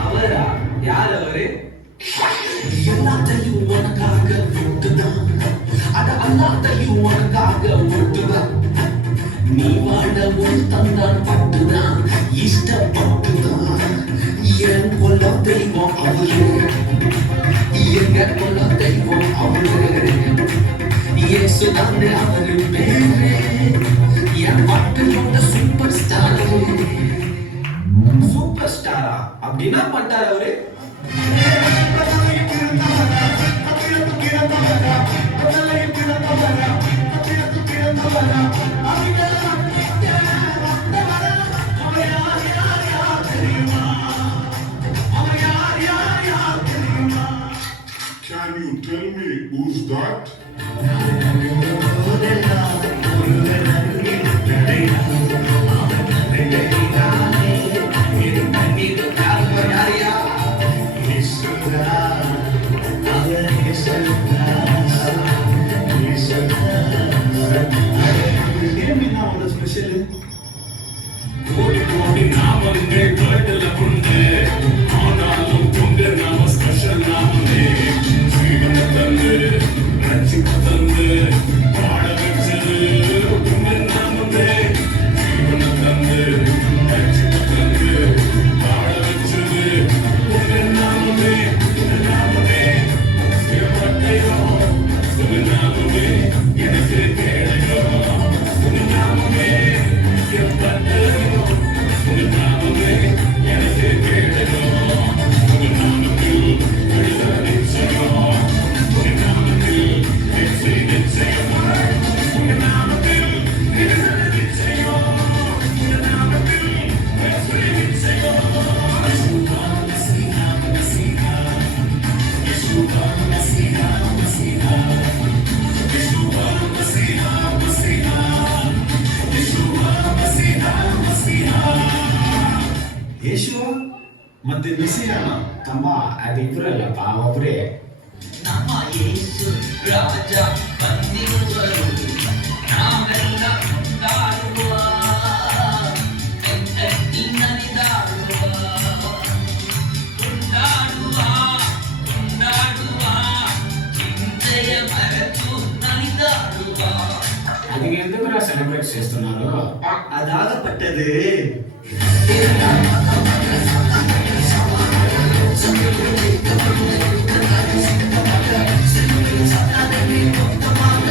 அவரா? யார் அவரு? எல்லாத்தையும் உனக்காக விட்டுதான், அட அல்லாத்தையும் உனக்காக விட்டுதான், நீ வாழ உன் தந்தான் பட்டுதான், இஷ்டப்பட்டுதான், என் கொல்ல தெய்வம் அவரு, எங்க கொல்ல தெய்வம் அவரு, இயேசுதான் அவரு பேரு, என் வாழ்க்கையோட சூப்பர் ஸ்டார். சூப்பர் ஸ்டாரா? அப்படின்னா பண்ணிட்டாரு அவரு? Can you tell me who's that? கோடி கோடி நாமங்கள் கடல உண்டு, ஆனாலும் உங்க நாம ஸ்பெஷல் நாமமே. ஜீவன தந்து ரட்சிப்பு தந்து வாழ வச்சது உங்க நாமமே. ஜீவன தந்து ரட்சிப்பு தந்து வாழ வச்சது உங்க நாமமே. உங்க நாமமே பட்டையோ, உங்க நாமமே எனக்கு கேளையோ, உங்க நாமமே பட்டையோ, உங்க நாமமே எனக்கு கேளையோ, உங்க நாமத்தில் விடுதலை நிச்சயம், உங்க நாமத்தில் வெற்றி நிச்சயம், உங்க நாமத்தில் விடுதலை நிச்சயம், உங்க நாமத்தில் வெற்றி நிச்சயம். யேசுவா மசீஹா மசீஹா, யேசுவா மசீஹா மசீஹா, யேசுவா மசீஹா மசீஹா, யேசுவா மசீஹா மசீஹா. ಯೇಸುವ ಮತ್ತೆ ಮೆಸ್ಸಿಯನ ತಮ್ಮ ಅದಿಬ್ರಲ್ಲಪ್ಪ ಒಬ್ರೇ. ನಮ್ಮ ಯೇಸು ರಾಜ ಬಂದಿರುವರು, ನಾವೆಲ್ಲ ಕೊಂಡಾಡುವ, ನಲಿದಾಡುವ, ಕೊಂಡಾಡುವ, ಕೊಂಡಾಡುವ, ಚಿಂತೆಯ ಮರೆತು ನಲಿದಾಡುವ. అది ఎందుకు సెలబ్రేట్ చేస్తున్నారు? அதாகப்பட்டது சத்தானே மொத்தமாக